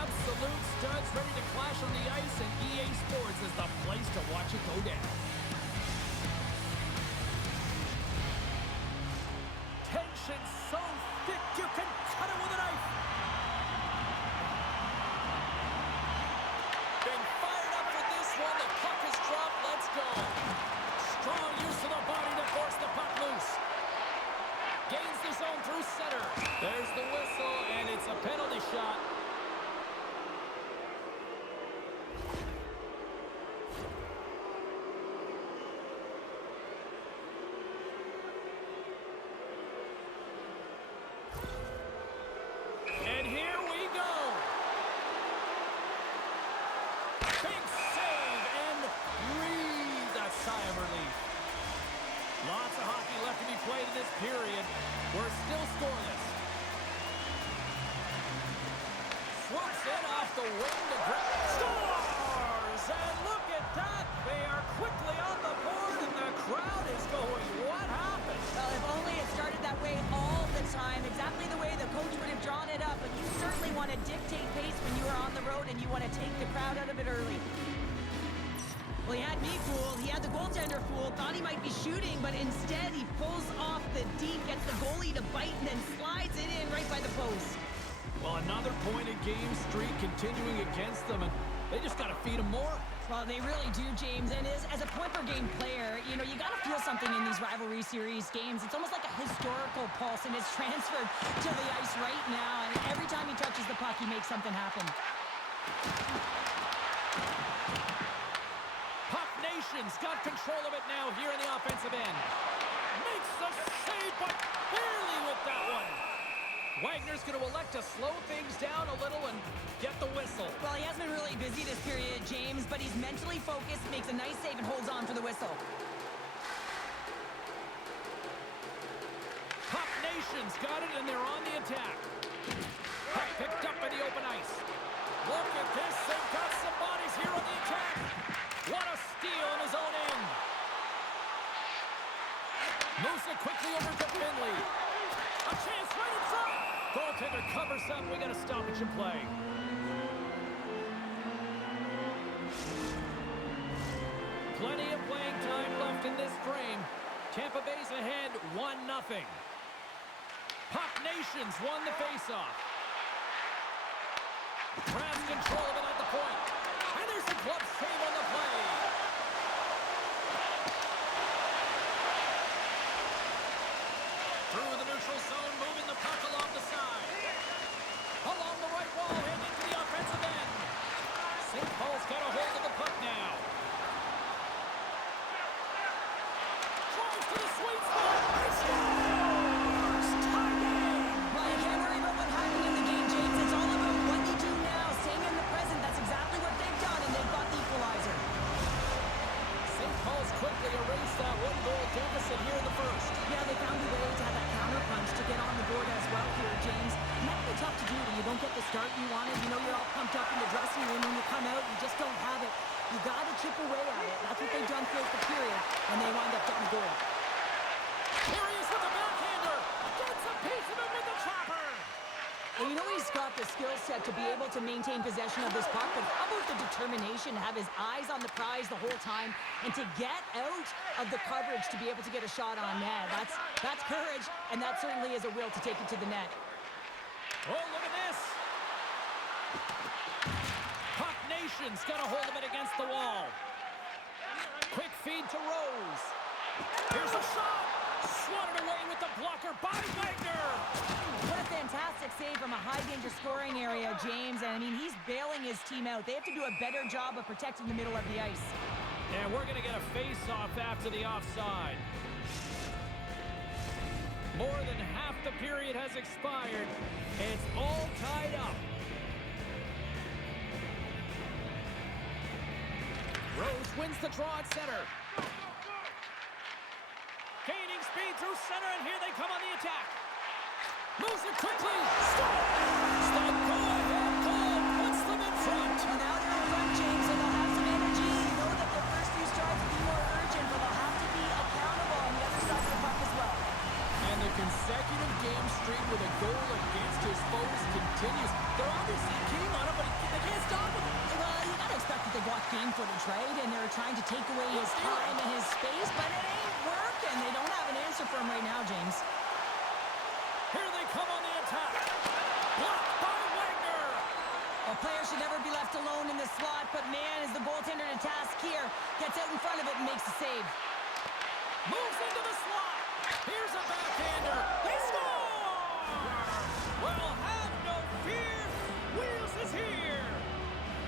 absolute studs ready to clash on the ice, and EA Sports is the place to watch it go down. Tension so thick you can cut it with a knife. Been fired up for this one. The puck is dropped. Let's go. Strong use of the body to force the puck loose. Gains the zone through center. There's the whistle, and it's a penalty shot. And here we go. Big save, and breathe a sigh of relief. Lots of hockey left to be played in this period. We're still scoreless. Swoops in off the wing to grab. Scores! And look at that. They are quickly on the board, and the crowd is going, what happened? Well, if only it started that way all the time. Exactly the way the coach would have drawn it up. But you certainly want to dictate pace when you are on the road, and you want to take the crowd out of it early. Well, he had me fooled. He had the goaltender fooled. Thought he might be shooting, but instead he pulls off the deep, gets the goalie to bite, and then slides it in right by the post. Well, another point-a-game streak continuing against them, and they just got to feed them more. Well, they really do, James. And as a point-per-game player, you know, you got to feel something in these rivalry series games. It's almost like a historical pulse, and it's transferred to the ice right now. And every time he touches the puck, he makes something happen. Nation's got control of it now here in the offensive end. Makes the save, but barely with that one. Wagner's going to elect to slow things down a little and get the whistle. Well, he has been really busy this period, James, but he's mentally focused, makes a nice save, and holds on for the whistle. Puck Nation's got it, and they're on the attack. Puck picked up in the open ice. Look at this. They've got some bodies here on the attack. What a steal in his own end. Moves it quickly over to Finley. A chance right in front. Goaltender covers up. We got a stoppage in play. Plenty of playing time left in this frame. Tampa Bay's ahead 1-0. Puck Nations won the faceoff. Grabs control of it at the point. And there's the club save on the play. Through the neutral zone, moving the puck along the side. Along the right wall, and into the offensive end. St. Paul's got a hold of the puck now. Drives to the sweet spot. He scores! Tie game! Well, you can't worry about what happened in the game, James. It's all about what you do now, staying in the present. That's exactly what they've done, and they've got the equalizer. St. Paul's quickly erased that one-goal deficit here in the first. Yeah, they found a way to have that counter-punch to get on the board as well here, James. It might be tough to do when you don't get the start you wanted. You know, you're all pumped up in the dressing room. When you come out, you just don't have it. You got to chip away at it. That's what they've done throughout the period, and they wind up getting the goal. Here he is with the backhander. Gets a piece of it with the chopper. Well, you know he's got the skill set to be able to maintain possession of this puck, but how about the determination to have his eyes on the prize the whole time and to get out of the coverage to be able to get a shot on net? That's courage, and that certainly is a will to take it to the net. Oh, look at this. Puck Nation's got a hold of it against the wall. Quick feed to Rose. Here's a shot. Swatted away with the blocker by Wagner. What a fantastic save from a high-danger scoring area, James. And, I mean, he's bailing his team out. They have to do a better job of protecting the middle of the ice. And we're going to get a face-off after the offside. More than half the period has expired. It's all tied up. Rose wins the draw at center. Gaining speed through center, and here they come on the attack. Moves it quickly. Scores! The go-ahead goal puts them in front. Well, now they're in front, James, and they'll have some energy. You know that the first few strides will be more urgent, but they'll have to be accountable on the other side of the puck as well. And the consecutive game streak with a goal against his foes continues. They're obviously keen on it, but to take away his time and his space, but it ain't working. They don't have an answer for him right now, James. Here they come on the attack. Blocked by Wagner. A player should never be left alone in the slot, but man, is the goaltender to task here. Gets out in front of it and makes the save. Moves into the slot. Here's a backhander. They score! Well, have no fear. Wheels is here.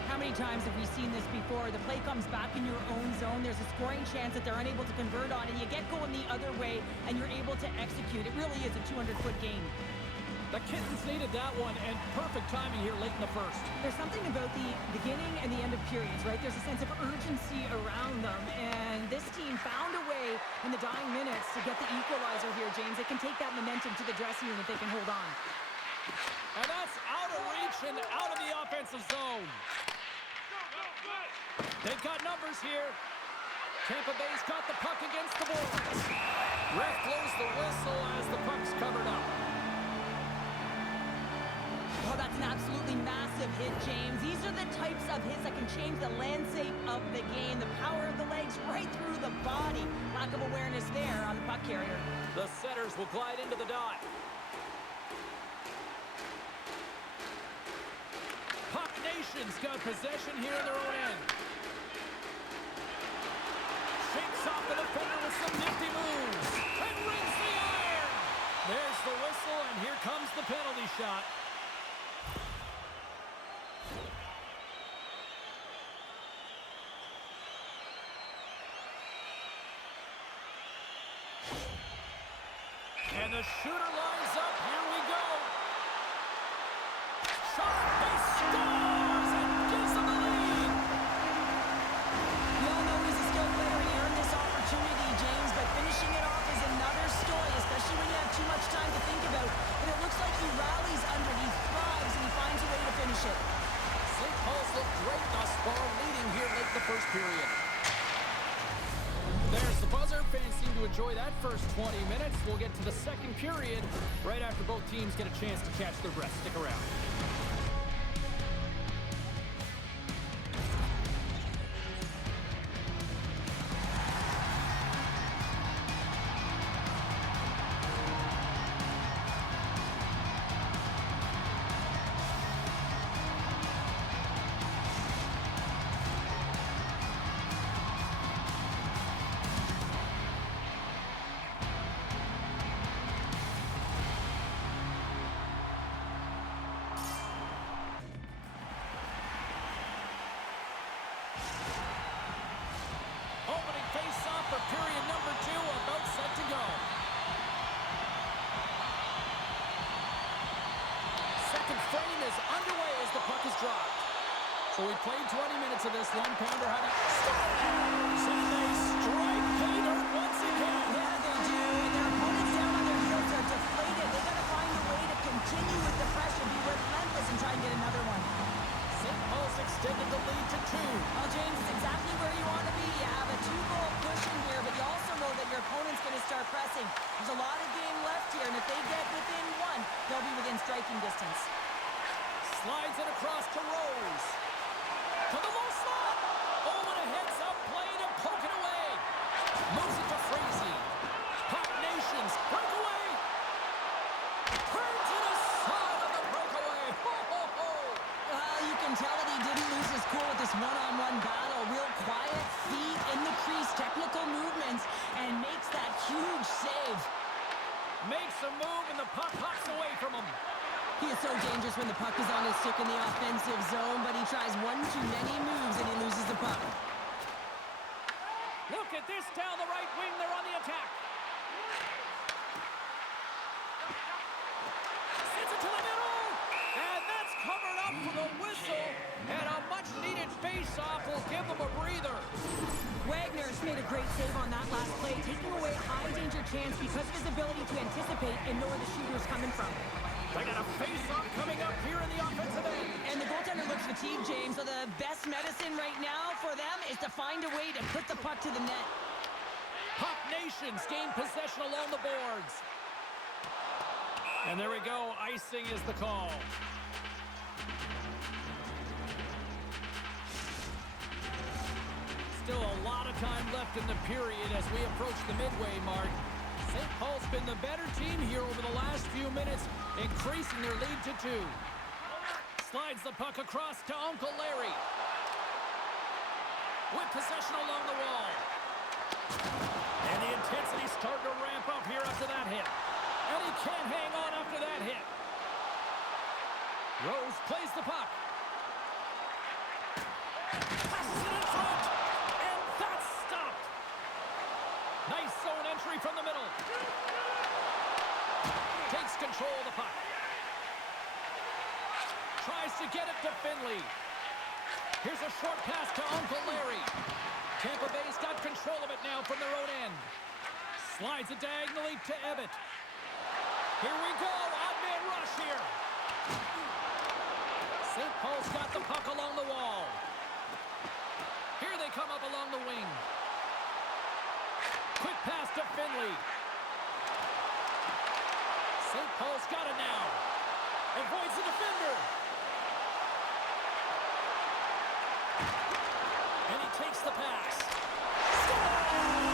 How many times have we seen this before? The play comes back in your own zone. There's a scoring chance that they're unable to convert on, and you get going the other way, and you're able to execute. It really is a 200-foot game. The Kittens needed that one, and perfect timing here late in the first. There's something about the beginning and the end of periods, right? There's a sense of urgency around them, and this team found a way in the dying minutes to get the equalizer here, James. It can take that momentum to the dressing room if they can hold on. And that's out of reach and out of the offensive zone. They've got numbers here. Tampa Bay's got the puck against the boards. Ref blows the whistle as the puck's covered up. Oh, that's an absolutely massive hit, James. These are the types of hits that can change the landscape of the game. The power of the legs right through the body. Lack of awareness there on the puck carrier. The setters will glide into the dot. Puck Nation's got possession here in their own end. Shakes off the defender with some nifty moves. And rings the iron. There's the whistle, and here comes the penalty shot. And the shooter lines up. Here we go. Shot. He scores and gives them the lead. We all know he's a skilled player. He earned this opportunity, James, but finishing it off is another story, especially when you have too much time to think about. But it looks like he rallies under, he thrives, and he finds a way to finish it. St. Paul's looked great thus far, leading here late in the first period. There's the buzzer. Fans seem to enjoy that first 20 minutes. We'll get to the second period right after both teams get a chance to catch their breath. Stick around. Opening face-off for period number 2, about set to go. Second frame is underway as the puck is dropped. So we played 20 minutes of this one-pounder. Scores! And they strike pay dirt once again. Yeah, they do, and their opponents down on their heels are deflated. They got to find a way to continue with the pressure, be relentless, and try and get another one. St. Paul's extended the lead to 2. Well, James, it's exactly where you want to be. You have a 2-goal push in here, but you also know that your opponent's going to start pressing. There's a lot of game left here, and if they get within 1, they'll be within striking distance. Slides it across to Rose. To the low slot. Oh, and a heads-up play to poke it away. Moves it to Frazee. Puck Nations breakaway. Turns it aside on the breakaway. Ho, ho, ho. Well, you can tell that he didn't lose his cool with this one-on-one battle. Real quiet, feet in the crease, technical movements, and makes that huge save. Makes a move, and the puck hops away from him. He is so dangerous when the puck is on his stick in the offensive zone, but he tries one too many moves and he loses the puck. Look at this down the right wing. They're on the attack. Sends it to the middle. And that's covered up for the whistle. And a much-needed face-off will give them a breather. Wagner's made a great save on that last play, taking away a high-danger chance because of his ability to anticipate and know where the shooter's coming from. They got a face-off coming up here in the offensive end. And the goaltender looks fatigued, James, so the best medicine right now for them is to find a way to put the puck to the net. Puck Nations gain possession along the boards. And there we go. Icing is the call. Still a lot of time left in the period as we approach the midway mark. St. Paul's been the better team here over the last few minutes, increasing their lead to 2. Slides the puck across to Uncle Larry. With possession along the wall. And the intensity's starting to ramp up here after that hit. And he can't hang on after that hit. Rose plays the puck. Passes it in front. And that's stopped. Nice zone entry from the middle. Takes control of the puck. Tries to get it to Finley. Here's a short pass to Uncle Larry. Tampa Bay's got control of it now from their own end. Slides it diagonally to Ebbett. Here we go. Odd man rush here. St. Paul's got the puck along the wall. Here they come up along the wing. Quick pass to Finley. St. Paul's got it now. Avoids the defender. And he takes the pass. Score!